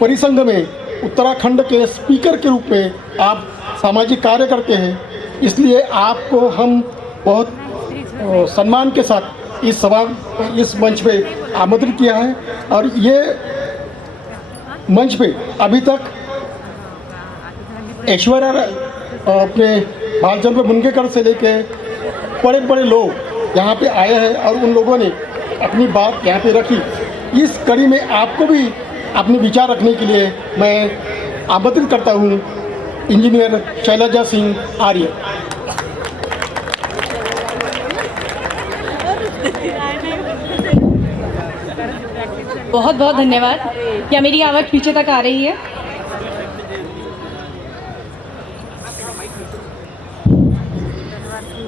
परिसंघ में उत्तराखंड के स्पीकर के रूप में आप सामाजिक कार्य करते हैं, इसलिए आपको हम बहुत सम्मान के साथ इस मंच पे आमंत्रित किया है। और ये मंच पे अभी तक ऐश्वर्या अपने भालचंद्र मुनगेकर से लेके बड़े बड़े लोग यहाँ पे आए हैं और उन लोगों ने अपनी बात यहाँ पे रखी। इस कड़ी में आपको भी अपने विचार रखने के लिए मैं आमंत्रित करता हूँ इंजीनियर शैलजा सिंह आर्य। बहुत बहुत धन्यवाद। क्या मेरी आवाज़ पीछे तक आ रही है?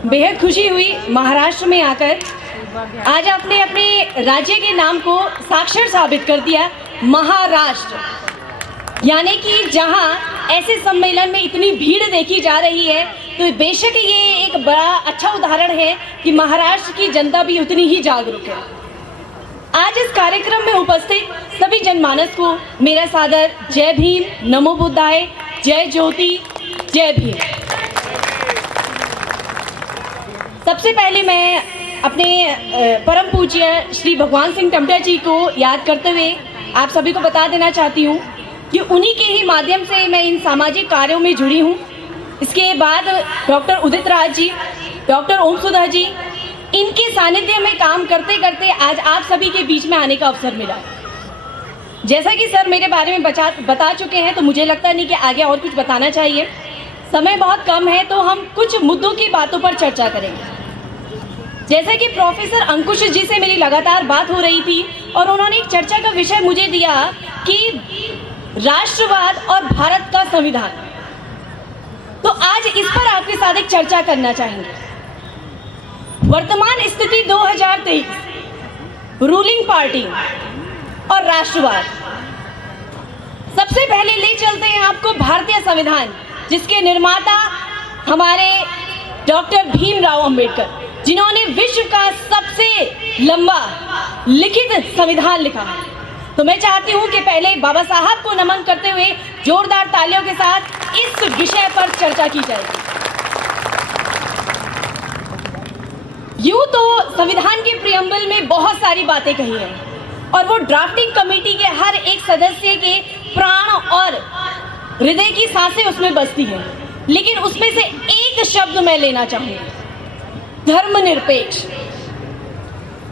बेहद खुशी हुई महाराष्ट्र में आकर। आज आपने अपने राज्य के नाम को साक्षर साबित कर दिया, महाराष्ट्र। यानी कि जहां ऐसे सम्मेलन में इतनी भीड़ देखी जा रही है, तो बेशक ये एक बड़ा अच्छा उदाहरण है कि महाराष्ट्र की जनता भी उतनी ही जागरूक है। आज इस कार्यक्रम में उपस्थित सभी जनमानस को मेरा सादर जय भीम, नमो बुद्धाय, जय ज्योति, जय भीम। सबसे पहले मैं अपने परम पूज्य श्री भगवान सिंह टमटा जी को याद करते हुए आप सभी को बता देना चाहती हूँ कि उन्हीं के ही माध्यम से मैं इन सामाजिक कार्यों में जुड़ी हूँ। इसके बाद डॉक्टर उदित राज जी, डॉक्टर ओम सुधा जी, इनके सानिध्य में काम करते करते आज आप सभी के बीच में आने का अवसर मिला। जैसा कि सर मेरे बारे में बता चुके हैं, तो मुझे लगता नहीं कि आगे और कुछ बताना चाहिए। समय बहुत कम है, तो हम कुछ मुद्दों की बातों पर चर्चा करेंगे। जैसा कि प्रोफेसर अंकुश जी से मेरी लगातार बात हो रही थी और उन्होंने एक चर्चा का विषय मुझे दिया कि राष्ट्रवाद और भारत का संविधान। तो आज इस पर आपके साथ एक चर्चा करना चाहेंगे। वर्तमान स्थिति 2023, रूलिंग पार्टी और राष्ट्रवाद। सबसे पहले ले चलते हैं आपको भारतीय संविधान, जिसके निर्माता हमारे डॉक्टर भीमराव अंबेडकर, जिन्होंने विश्व का सबसे लंबा लिखित संविधान लिखा। तो मैं चाहती हूं कि पहले बाबा साहब को नमन करते हुए जोरदार तालियों के साथ इस विषय पर चर्चा की जाएगी। यूं तो संविधान के प्रियम्बल में बहुत सारी बातें कही हैं और वो ड्राफ्टिंग कमेटी के हर एक सदस्य के प्राण और हृदय की सांसें उसमें बसती हैं, लेकिन उसमें से एक शब्द मैं लेना चाहूंगी, धर्मनिरपेक्ष।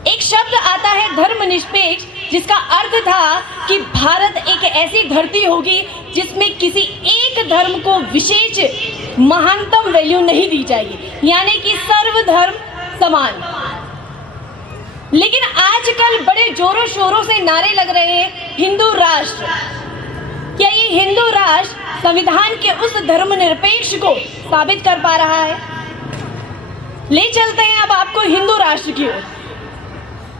एक शब्द आता है धर्मनिरपेक्ष, जिसका अर्थ था कि भारत एक ऐसी धरती होगी जिसमें किसी एक धर्म को विशेष महानतम वैल्यू नहीं दी जाएगी, यानी कि सर्वधर्म समान। लेकिन आजकल बड़े जोरों शोरों से नारे लग रहे हैं हिंदू राष्ट्र। क्या ये हिंदू राष्ट्र संविधान के उस धर्मनिरपेक्ष को साबित कर पा रहा है? ले चलते हैं अब आपको हिंदू राष्ट्र की ओर।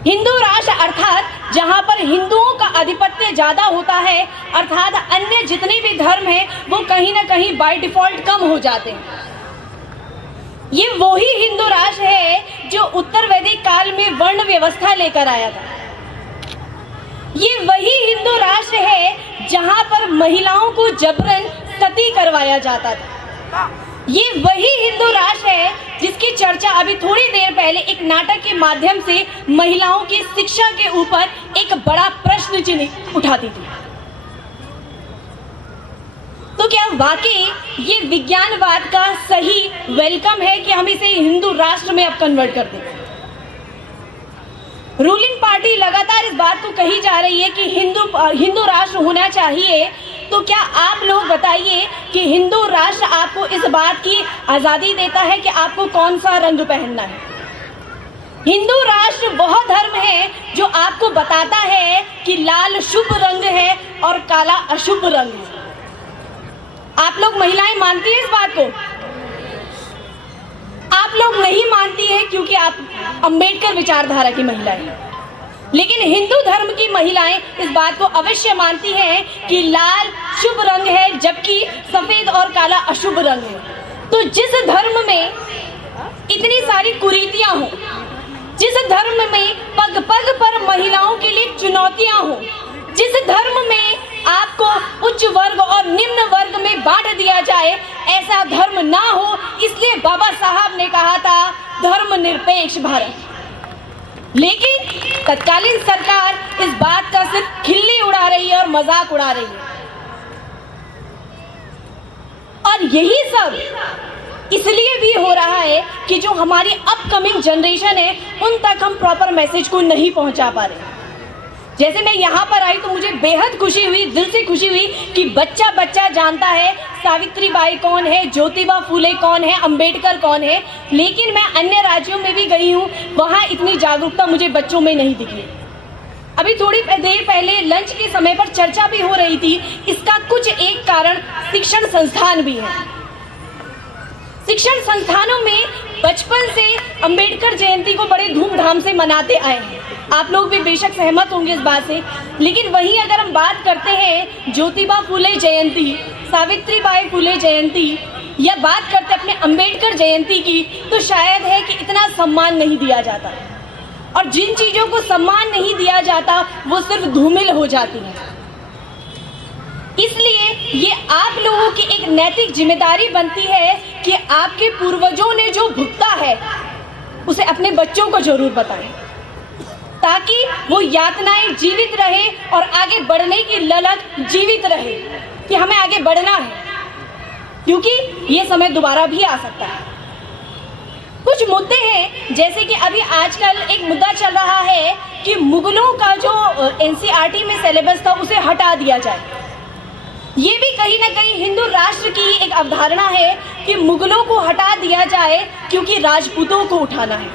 हिंदू राष्ट्र अर्थात जहां पर हिंदुओं का आधिपत्य ज्यादा होता है, अर्थात अन्य जितने भी धर्म हैं वो कहीं ना कहीं बाय डिफॉल्ट कम हो जाते हैं। ये वही हिंदू राष्ट्र है जो उत्तर वैदिक काल में वर्ण व्यवस्था लेकर आया था। ये वही हिंदू राष्ट्र है जहां पर महिलाओं को जबरन सती करवाया जाता था। ये वही हिंदू राष्ट्र है जिसकी चर्चा अभी थोड़ी देर पहले एक नाटक के माध्यम से महिलाओं की शिक्षा के ऊपर एक बड़ा प्रश्न चिन्ह उठाती थी। तो क्या वाकई ये विज्ञानवाद का सही वेलकम है कि हम इसे हिंदू राष्ट्र में अब कन्वर्ट कर दें? रूलिंग पार्टी लगातार इस बात को कही जा रही है कि हिंदू राष्ट्र होना चाहिए। तो क्या आप लोग बताइए कि हिंदू राष्ट्र आपको इस बात की आज़ादी देता है कि आपको कौन सा रंग पहनना है? हिंदू राष्ट्र वह धर्म है जो आपको बताता है कि लाल शुभ रंग है और काला अशुभ रंग है। आप लोग महिलाएं मानती हैं इस बात को? आप लोग नहीं मानती हैं क्योंकि आप अंबेडकर विचारधारा की महिलाएं हैं। लेकिन हिंदू धर्म की महिलाएं इस बात को अवश्य मानती हैं कि लाल शुभ रंग है, जबकि सफेद और काला अशुभ रंग है। तो जिस धर्म में इतनी सारी कुरीतियां हो, जिस धर्म में पग पग पर महिलाओं के लिए चुनौतियां हो, जिस धर्म में आपको उच्च वर्ग और निम्न वर्ग में बांट दिया जाए, ऐसा धर्म ना हो, इसलिए बाबा साहब ने कहा था धर्मनिरपेक्ष भारत। लेकिन तत्कालीन सरकार इस बात का सिर्फ खिल्ली उड़ा रही है और मजाक उड़ा रही है। और यही सब इसलिए भी हो रहा है कि जो हमारी अपकमिंग जनरेशन है उन तक हम प्रॉपर मैसेज को नहीं पहुंचा पा रहे। जैसे मैं यहाँ पर आई तो मुझे बेहद खुशी हुई, दिल से खुशी हुई कि बच्चा बच्चा जानता है सावित्री बाई कौन है, ज्योतिबा फूले कौन है, अंबेडकर कौन है। लेकिन मैं अन्य राज्यों में भी गई हूँ, वहाँ इतनी जागरूकता मुझे बच्चों में नहीं दिखी। अभी थोड़ी देर पहले लंच के समय पर चर्चा भी हो रही थी, इसका कुछ एक कारण शिक्षण संस्थान भी है। शिक्षण संस्थानों में बचपन से अंबेडकर जयंती को बड़े धूमधाम से मनाते आए हैं। आप लोग भी बेशक सहमत होंगे इस बात से। लेकिन वहीं अगर हम बात करते हैं ज्योतिबा फूले जयंती, सावित्री बाई फूले जयंती, या बात करते अपने अंबेडकर जयंती की, तो शायद है कि इतना सम्मान नहीं दिया जाता। और जिन चीज़ों को सम्मान नहीं दिया जाता वो सिर्फ धूमिल हो जाती हैं। इसलिए ये आप लोगों की एक नैतिक जिम्मेदारी बनती है कि आपके पूर्वजों ने जो भुगता है उसे अपने बच्चों को जरूर बताएं, ताकि वो यातनाएं जीवित रहे और आगे बढ़ने की ललक जीवित रहे कि हमें आगे बढ़ना है, क्योंकि ये समय दोबारा भी आ सकता है। कुछ मुद्दे हैं, जैसे कि अभी आजकल एक मुद्दा चल रहा है कि मुगलों का जो एनसीईआरटी में सिलेबस था उसे हटा दिया जाए। ये भी कहीं ना कहीं हिंदू राष्ट्र की एक अवधारणा है कि मुगलों को हटा दिया जाए क्योंकि राजपूतों को उठाना है।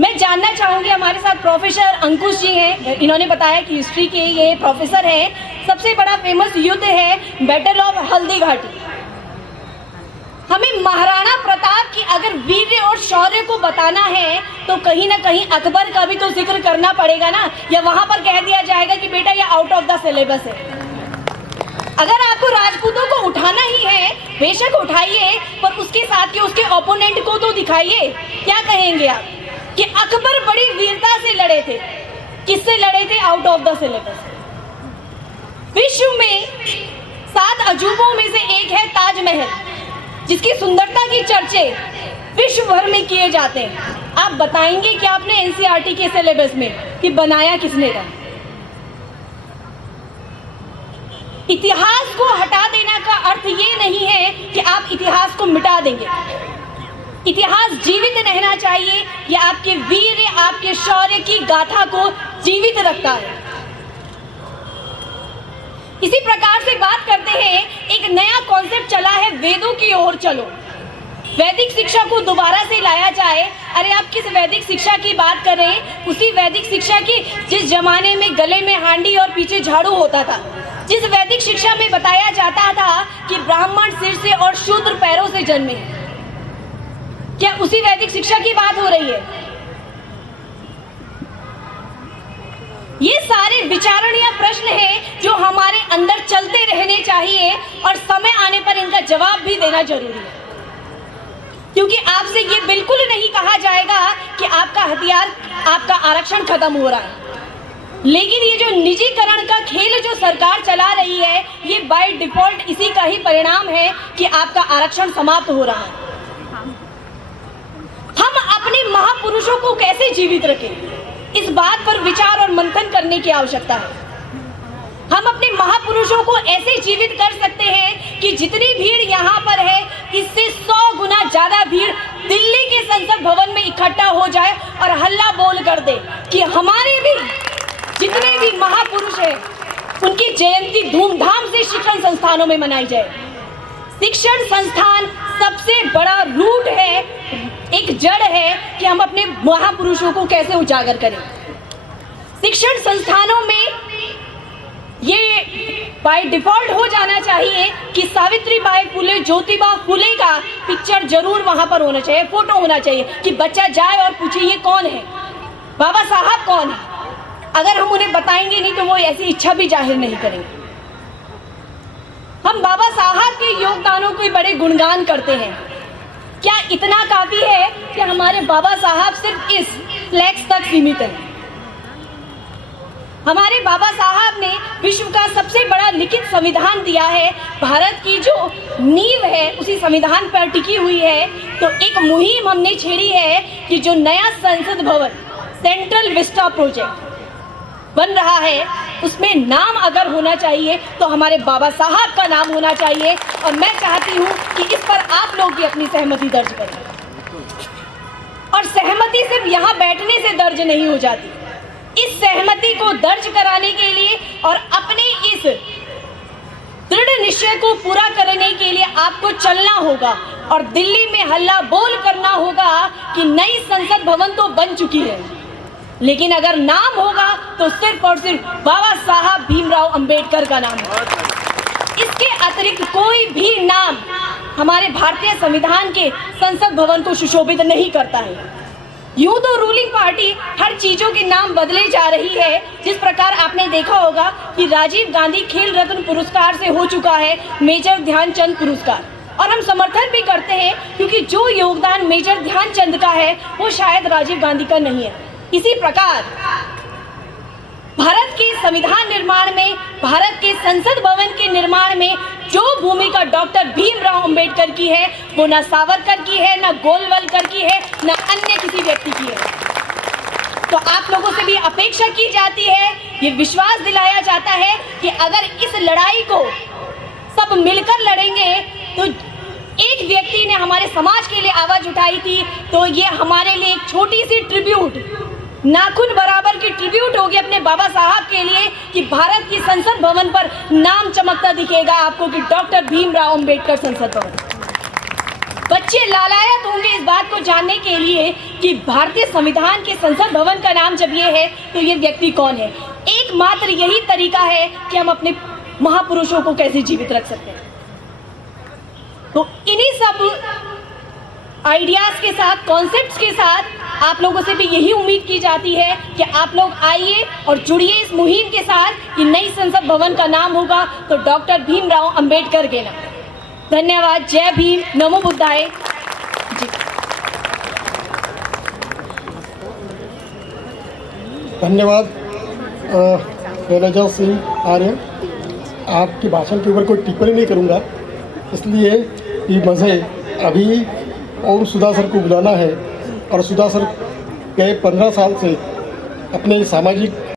मैं जानना चाहूँगी, हमारे साथ प्रोफेसर अंकुश जी हैं, इन्होंने बताया कि हिस्ट्री के ये प्रोफेसर हैं। सबसे बड़ा फेमस युद्ध है बैटल ऑफ हल्दी घाटी। हमें महाराणा प्रताप की अगर वीर्य और शौर्य को बताना है तो कहीं ना कहीं अकबर का भी तो जिक्र करना पड़ेगा ना, या वहाँ पर कह दिया जाएगा कि बेटा ये आउट ऑफ द सिलेबस है। अगर आपको राजपूतों को उठाना ही है, बेशक उठाइए, पर उसके साथ के उसके ओपोनेंट को तो दिखाइए। क्या कहेंगे आप कि अकबर बड़ी वीरता से लड़े थे। किससे लड़े थे? Out of the syllabus. विश्व में 7 अजूबों में से एक है ताजमहल, जिसकी सुंदरता की चर्चे विश्व भर में किए जाते हैं। आप बताएंगे कि आपने एनसीईआरटी के सिलेबस में कि बनाया किसने था? इतिहास को हटा देना का अर्थ ये नहीं है कि आप इतिहास को मिटा देंगे। इतिहास जीवित रहना चाहिए। यह आपके वीर, आपके शौर्य की गाथा को जीवित रखता है। इसी प्रकार से बात करते हैं, एक नया कॉन्सेप्ट चला है वेदों की ओर चलो। वैदिक शिक्षा को दोबारा से लाया जाए। अरे आप किस वैदिक शिक्षा की बात कर रहे हैं? उसी वैदिक शिक्षा की जिस जमाने में गले में हांडी और पीछे झाड़ू होता था, जिस वैदिक शिक्षा में बताया जाता था कि ब्राह्मण सिर से और शूद्र पैरों से जन्मे हैं। क्या उसी वैदिक शिक्षा की बात हो रही है? ये सारे विचारणीय प्रश्न हैं जो हमारे अंदर चलते रहने चाहिए और समय आने पर इनका जवाब भी देना जरूरी है। क्योंकि आपसे ये बिल्कुल नहीं कहा जाएगा कि आपका हथियार, आपका आरक्षण खत्म हो रहा है। लेकिन ये जो निजीकरण का खेल जो सरकार चला रही है, ये बाय डिफॉल्ट इसी का ही परिणाम है कि आपका आरक्षण समाप्त हो रहा है। हम अपने महापुरुषों को कैसे जीवित रखें, इस बात पर विचार और मंथन करने की आवश्यकता है। हम अपने महापुरुषों को ऐसे जीवित कर सकते हैं कि जितनी भीड़ यहाँ पर है, इससे 100 गुना ज्यादा भीड़ दिल्ली के संसद भवन में इकट्ठा हो जाए और हल्ला बोल कर दे कि हमारे भी जितने भी महापुरुष हैं उनकी जयंती धूमधाम से शिक्षण संस्थानों में मनाई जाए। शिक्षण संस्थान सबसे बड़ा रूट है, एक जड़ है कि हम अपने महापुरुषों को कैसे उजागर करें। शिक्षण संस्थानों में ये बाय डिफॉल्ट हो जाना चाहिए कि सावित्री बाई फुले, ज्योतिबा फुले का पिक्चर जरूर वहां पर होना चाहिए, फोटो होना चाहिए कि बच्चा जाए और पूछे ये कौन है, बाबा साहब कौन है। अगर हम उन्हें बताएंगे नहीं तो वो ऐसी इच्छा भी जाहिर नहीं करेंगे। हम बाबा साहब के योगदानों के बड़े गुणगान करते हैं। क्या इतना काफी है कि हमारे बाबा साहब सिर्फ इस फ्लैक्स तक सीमित हैं? हमारे बाबा साहब ने विश्व का सबसे बड़ा लिखित लिखित संविधान दिया है, भारत की जो नींव है उसी संविधान पर टिकी हुई है, तो एक मुहिम हमने छेड़ी है कि जो नया संसद भवन सेंट्रल विस्टा प्रोजेक्ट बन रहा है उसमें नाम अगर होना चाहिए तो हमारे बाबा साहब का नाम होना चाहिए। और मैं चाहती हूँ कि इस पर आप लोग भी अपनी सहमति दर्ज करें। और सहमति सिर्फ यहाँ बैठने से दर्ज नहीं हो जाती, इस सहमति को दर्ज कराने के लिए और अपने इस दृढ़ निश्चय को पूरा करने के लिए आपको चलना होगा और दिल्ली में हल्ला बोल करना होगा कि नई संसद भवन तो बन चुकी है, लेकिन अगर नाम होगा तो सिर्फ और सिर्फ बाबा साहब भीमराव अंबेडकर का नाम होगा। इसके अतिरिक्त कोई भी नाम हमारे भारतीय संविधान के संसद भवन को सुशोभित नहीं करता है। यूं तो रूलिंग पार्टी हर चीजों के नाम बदले जा रही है। जिस प्रकार आपने देखा होगा कि राजीव गांधी खेल रत्न पुरस्कार से हो चुका है मेजर ध्यानचंद पुरस्कार, और हम समर्थन भी करते हैं क्योंकि जो योगदान मेजर ध्यानचंद का है वो शायद राजीव गांधी का नहीं है। इसी प्रकार भारत के संविधान निर्माण में, भारत के संसद भवन के निर्माण में जो भूमिका डॉक्टर भीमराव अंबेडकर की है वो ना सावरकर की है, ना गोलवलकर की है, ना अन्य किसी व्यक्ति की है। तो आप लोगों से भी अपेक्षा की जाती है, ये विश्वास दिलाया जाता है कि अगर इस लड़ाई को सब मिलकर लड़ेंगे तो एक व्यक्ति ने हमारे समाज के लिए आवाज उठाई थी, तो ये हमारे लिए एक छोटी सी ट्रिब्यूट, नाखून बराबर की ट्रिब्यूट होगी अपने बाबा साहब के लिए कि भारत की संसद भवन पर नाम चमकता दिखेगा आपको कि डॉक्टर भीमराव अंबेडकर संसद भवन। बच्चे लालायत होंगे इस बात को जानने के लिए कि भारतीय संविधान के संसद भवन का नाम जब ये है तो ये व्यक्ति कौन है। एकमात्र यही तरीका है कि हम अपने महापुरुषों को कैसे जीवित रख सकते हैं। तो इन्हीं सब आइडियाज के साथ, कॉन्सेप्ट्स के साथ आप लोगों से भी यही उम्मीद की जाती है कि आप लोग आइए और जुड़िए इस मुहिम के साथ कि नई संसद भवन का नाम होगा तो डॉक्टर भीमराव अंबेडकर के नाम। धन्यवाद। जय भीम, नमो बुद्धाय। जी धन्यवाद शैलजा सिंह आर्य। आपके भाषण के ऊपर कोई टिप्पणी नहीं करूँगा, इसलिए कि मुझे अभी ओम सुधा सर को बुलाना है और सुधा सर गए 15 साल से अपने सामाजिक